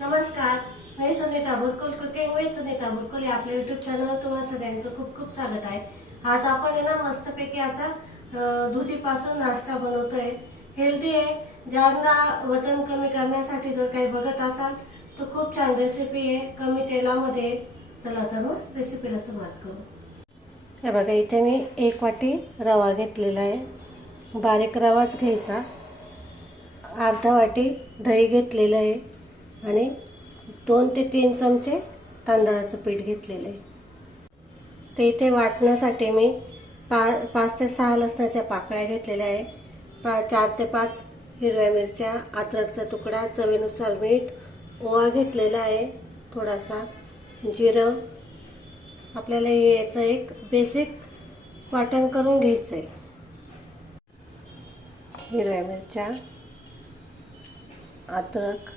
नमस्कार, मी Sunita बुरकुल cooking with Sunita बुरकुल या आपल्या युट्यूब चॅनलवर तुम्हा सगळ्यांचं खूप खूप स्वागत आहे। आज आपण आहे ना मस्तपैकी असा दुधीपासून नाश्ता बनवतोय। हेल्दी आहे, ज्यांना वजन कमी करण्यासाठी जर काही बघत असाल तर खूप छान रेसिपी आहे, कमी तेलामध्ये। चला तर मग रेसिपीला सुरुवात करू। हे बघा, इथे मी 1 वाटी रवा घेतलेला आहे, बारीक रवाच घ्यायचा। अर्धा वाटी दही घेतलेलं आहे आणि 2 ते 3 चमचे तांदळाचं पीठ घेतलेलं आहे। ते इथे वाटण्यासाठी मी 5 ते 6 लसणाच्या पाकळ्या घेतलेल्या आहे, 4 ते 5 हिरव्या मिरच्या, अद्रकचा तुकडा, चवीनुसार मीठ, ओवा घेतलेला आहे, थोडासा जिरं। आपल्याला याचं एक बेसिक वाटण करून घ्यायचं आहे। हिरव्या मिरच्या, अद्रक,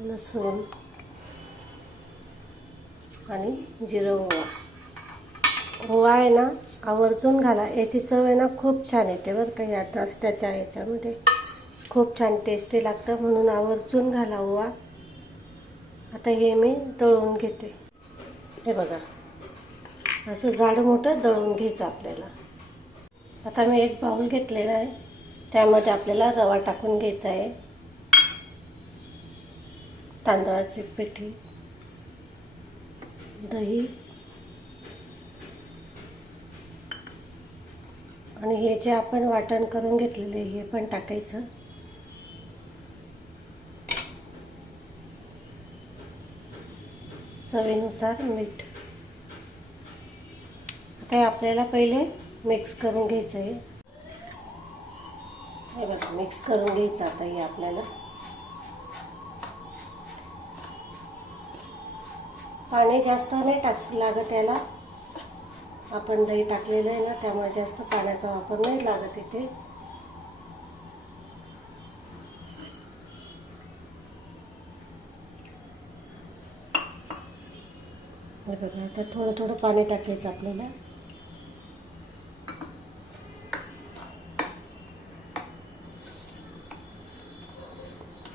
लसूण आणि जिरं, ओवा आहे ना आवर्जून घाला, याची चव आहे ना खूप छान येते बरं का। या नाश्त्याच्या याच्यामध्ये खूप छान टेस्टी लागतं, म्हणून आवर्जून घाला ओवा। आता हे मी दळून घेते। हे बघा, असं जाड मोठं दळून घ्यायचं आपल्याला। आता मी एक बाउल घेतलेला आहे, त्यामध्ये आपल्याला रवा टाकून घ्यायचा आहे, तांदळाची पिठी, दही आणि हे जे आपण वाटण करून घेतलेले हे पण टाकायचं। चवीनुसार मीठ। आता आपल्याला पहिले मिक्स करून घ्यायचं आहे। हे बघा, मिक्स करून घ्यायचं आता हे आपल्याला। पाणी जास्त नाही लागत याला, आपण दही टाकलेलं आहे ना, त्यामुळे जास्त पाण्याचा वापर नाही लागत इथे। हे बघा, आता थोडं थोडं पाणी टाकायचं आपल्याला।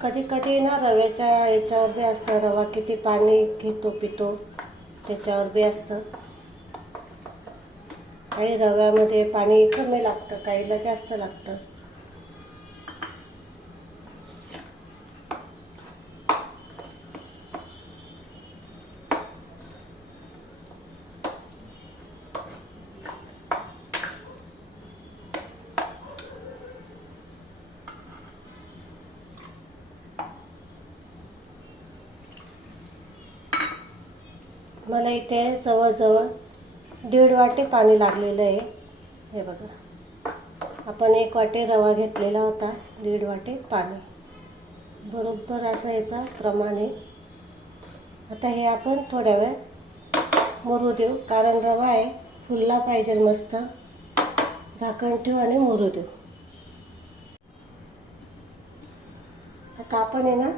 कधी कधी ना रव्याच्या याच्यावर बी असतं, रवा किती पाणी घेतो पितो त्याच्यावर बी असतं। काही रव्यामध्ये पाणी कमी लागतं, काहीला जास्त लागतं। मला इथे जवळजवळ 1.5 वाटी पाणी लागलेलं आहे। हे बघा, आपण 1 वाटी रवा घेतलेला होता, 1.5 वाटी पाणी, बरोबर असं याचं प्रमाण आहे। आता हे आपण थोड्या वेळ मुरू देऊ, कारण रवा आहे फुलला पाहिजे मस्त। झाकण ठेवू आणि मुरू देऊ। आता आपण आहे ना,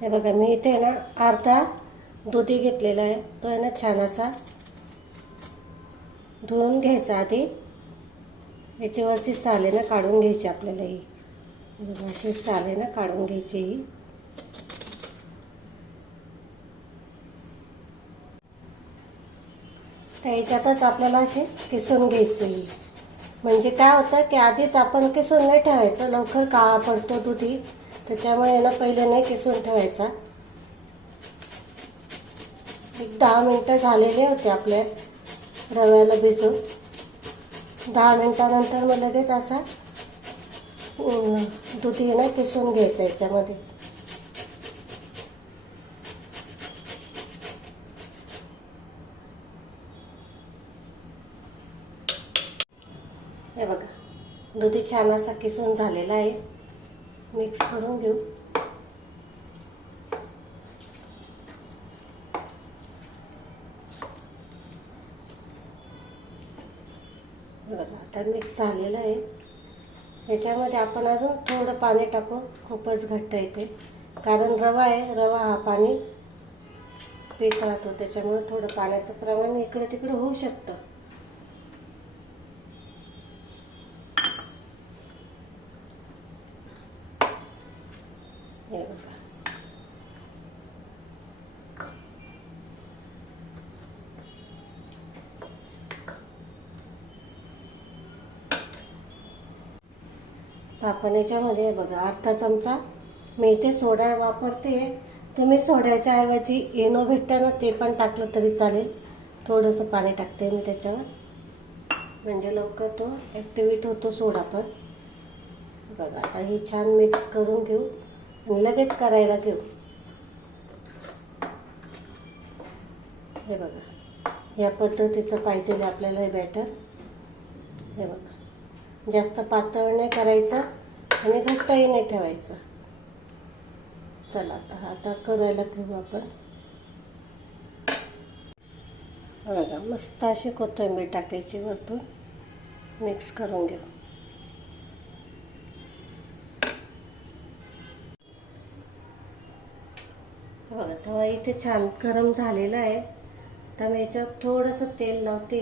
हे बघा, मी इथे ना अर्धा दुधी घेतलेला आहे, तो आहे ना छान असा धुवून घ्यायचा आधी। याच्यावरची साल आहे ना काढून घ्यायची आपल्याला, ही अशी साल आहे ना काढून घ्यायची ही। तर याच्यातच आपल्याला असे किसून घ्यायचे ही, म्हणजे काय होतं की आधीच आपण किसून नाही ठेवायचं, लवकर काळा पडतो दुधी, त्याच्यामुळे ना पहिले नाही किसून ठेवायचा। 10 मिनिटं झालेले होते आपल्या रव्याला भिजून। 10 मिनिटानंतर मग लगेच असा दुधी ना किसून घ्यायचा याच्यामध्ये। हे बघा, दुधी छान असा किसून झालेला आहे, मिक्स करून घेऊ। आता मिक्स झालेलं आहे, याच्यामध्ये आपण अजून थोडं पाणी टाकू, खूपच घट्ट येते, कारण रवा आहे, रवा हा पाणी पीत राहतो, त्याच्यामुळे थोडं पाण्याचं प्रमाण इकडे तिकडे होऊ शकतं। हे बघा, तर आपण याच्यामध्ये बघा अर्धा चमचा मी इथे सोडा वापरते. तुम्ही सोड्याच्या ऐवजी इनो भेटतं ना, ते पण टाकलं तरी चालेल. थोडंसं पाणी टाकते मी त्याच्यावर, म्हणजे लवकर तो ॲक्टिवेट होतो सोडा पण. बघा आता ही छान मिक्स करून घेऊ आणि लगेच करायला घेऊ. हे बघा या पद्धतीचं पाहिजे आपल्याला हे बॅटर. हे बघा जास्त पातळ नाही करायचं आणि घट्टही नाही ठेवायचं. चला आता करायला घेऊ आपण. बघा मस्त अशी कोथिंबीर टाकायची वरतून, मिक्स करून घेऊ. बघा तवा इथे छान गरम झालेला आहे. तर मी याच्यावर थोडंसं तेल लावते.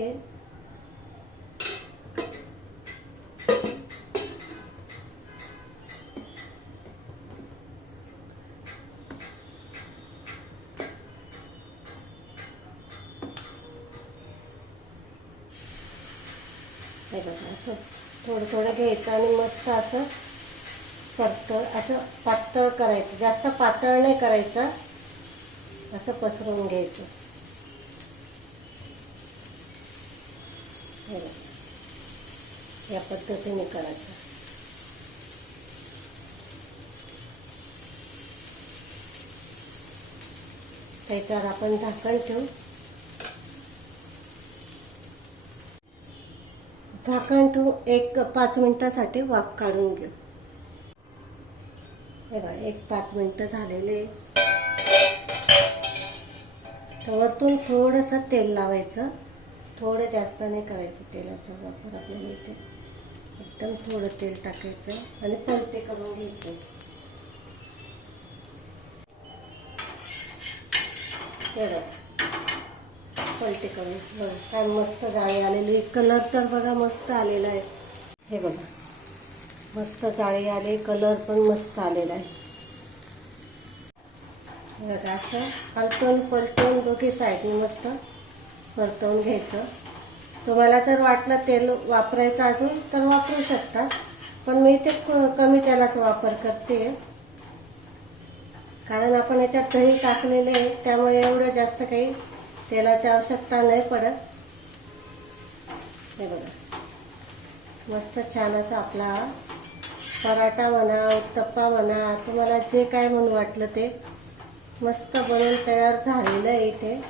हे बघा असं थोडं थोडं घ्यायचं आणि मस्त असं असं पातळ करायचं. जास्त पातळ नाही करायचं, असं पसरवून घ्यायचं. हे बघा या पद्धतीने करायचं. त्याच्यावर आपण झाकण ठेवू. झाकण ठेवू 1-5 मिनिटासाठी वाफ काढून घेऊ. हे बघा 1-5 मिनिटं झालेले. तर वरतून थोडंसं तेल लावायचं. थोडं जास्त नाही करायचं तेलाचा वापर आपल्याला इथे. एकदम थोडं तेल टाकायचं आणि पलटे करून घ्यायचं. पलटे करून बघा काय मस्त जाळी आलेली. कलर तर बघा मस्त आलेला आहे. हे बघा मस्त जाळी आली, कलर पण मस्त आलेला आहे. बघा असं हलटून पलटून दोघी साईडने मस्त परतवून घ्यायचं. तुम्हाला जर वाटलं तेल वापरायचं अजून तर वापरू शकता, पण मी ते कमी तेलाचा वापर करते. कारण आपण याच्यात दही टाकलेले आहे, त्यामुळे एवढं जास्त काही तेलाची आवश्यकता नाही पडत. हे बघा मस्त छान असा आपला पराठा म्हणा, उत्तप्पा म्हणा, तुम्हाला जे काय म्हणून वाटलं ते मस्त बनवून तयार झालेलं आहे इथे.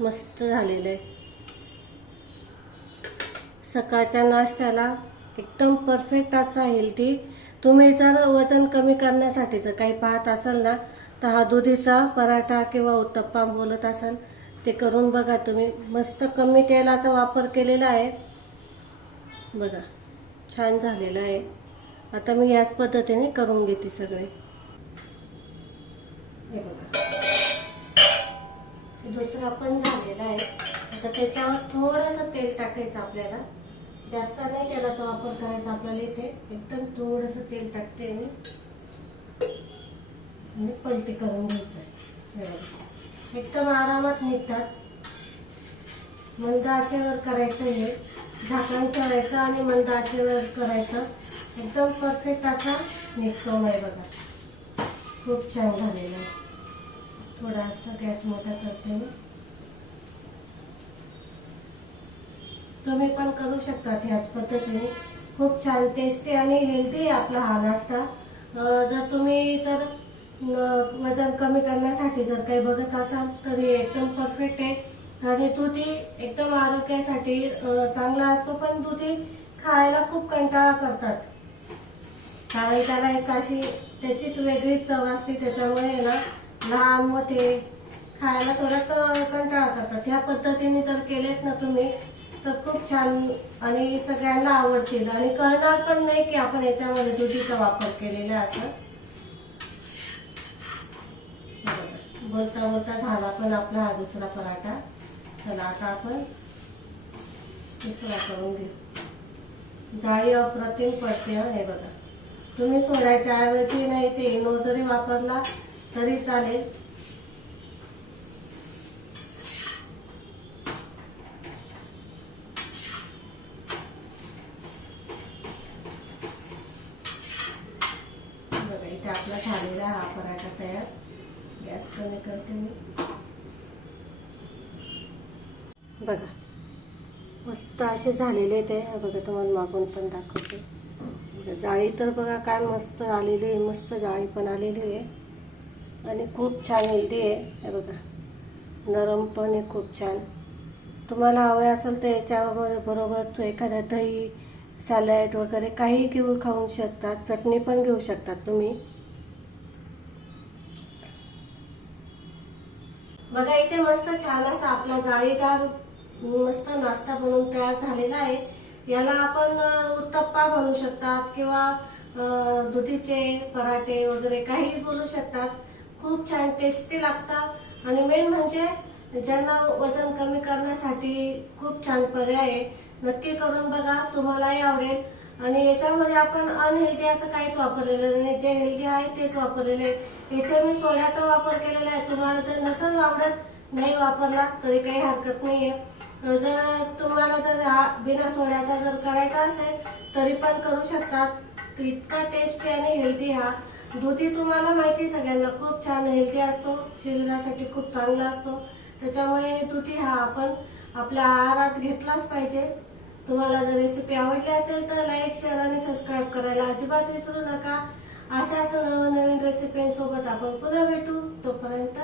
मस्त झालेलं आहे. सकाळच्या नाश्त्याला एकदम परफेक्ट असा हेल्दी. तुम्ही जर वजन कमी करण्यासाठी जर काही पाहत असाल ना, तर हा दुधीचा पराठा किंवा उत्तप्पा बोलत असाल ते करून बघा तुम्ही. मस्त कमी तेलाचा वापर केलेला आहे. बघा छान झालेला आहे. आता मी याच पद्धतीने करून घेते सगळे. हे बघा दुसरा पण झालेला आहे. आता त्याच्यावर थोडंसं तेल टाकायचं आपल्याला. जास्त नाही तेलाचा वापर करायचा आपल्याला इथे. एकदम थोडंसं तेल टाकते मी आणि पलटी करून घ्यायचं. एकदम आरामात निघतात. मंद आचेवर करायचं हे. झाकण ठेवायचं आणि मंद आचेवर करायचं. एकदम परफेक्ट असा निघतो नाही बघा. खूप छान झालेला आहे. थोडासा गॅस मोठा करते मी. तुम्ही पण करू शकता ह्याच पद्धतीने. खूप छान टेस्टी आणि हेल्दी आपला हा नाश्ता. जर तुम्ही वजन कमी करण्यासाठी जर काही बघत असाल तर हे एकदम परफेक्ट आहे. आणि दुधी एकदम आरोग्यासाठी चांगला असतो, पण दुधी खायला खूप कंटाळा करतात. कारण त्याला एक अशी त्याचीच वेगळी चव असते. त्याच्यामुळे ना लहान मोठे खायला थोडं कंटाळा करतात. ह्या पद्धतीने जर केलेत ना तुम्ही तर खूप छान आणि सगळ्यांना आवडतील आणि कळणार पण नाही की आपण याच्यामध्ये दुधीचा वापर केलेला असं. बोलता बोलता झाला पण आपला हा दुसरा पराठा. चला आता आपण तिसरा करून घेऊ. जाळी अप्रतिम पडते. हे बघा तुम्ही सोड्याच्या ऐवजी नाही ते इनो जरी वापरला तरी चालेल. बघा इथे आपला झालेला हा पराठा तयार. गॅस कमी करते मी. बघा मस्त असे झालेले ते. बघा तुम्हाला मागून पण दाखवते. बघा जाळी तर बघा काय मस्त आलेली आहे. मस्त जाळी पण आलेली आहे आणि खूप छान हेल्दी आहे. हे बघा नरम पण आहे खूप छान. तुम्हाला हवे असेल तर याच्याबरोबर एखाद्या दही सॅलड वगैरे काही घेऊन खाऊ शकतात. चटणी पण घेऊ शकतात तुम्ही. बघा इथे मस्त छान असा आपला जाळीदार मस्त नाश्ता बनवून तयार झालेला आहे. याला आपण उत्तप्पा बनवू शकतात किंवा दुधीचे पराठे वगैरे काही बोलू शकतात. खूप छान टेस्टी लागतात आणि मेन म्हणजे ज्यांना वजन कमी करण्यासाठी खूप छान पर्याय आहे. नक्की करून बघा, तुम्हालाही आवडेल. आणि याच्यामध्ये आपण अनहेल्दी असं काहीच वापरलेलं नाही. जे हेल्दी आहे तेच वापरलेलं आहे. इथे मी सोड्याचा वापर केलेला आहे. तुम्हाला जर नसेल आवडत नाही वापरला तरी काही हरकत नाहीये. जर तुम्हाला जर बिना सोड्याचा जर करायचा असेल तरी पण करू शकतात. इतका टेस्टी आणि हेल्दी हा दुधी तुम्हाला माहिती सगळ्यांना खूप छान हेल्दी असतो, शरीरासाठी खूप चांगला असतो. त्याच्यामुळे दुधी हा आपण आपल्या आहारात घेतलाच पाहिजे. तुम्हाला जर रेसिपी आवडली असेल तर लाईक, शेअर आणि सबस्क्राईब करायला अजिबात विसरू नका. अशाच नवीन रेसिपींसोबत आपण पुन्हा भेटू. तोपर्यंत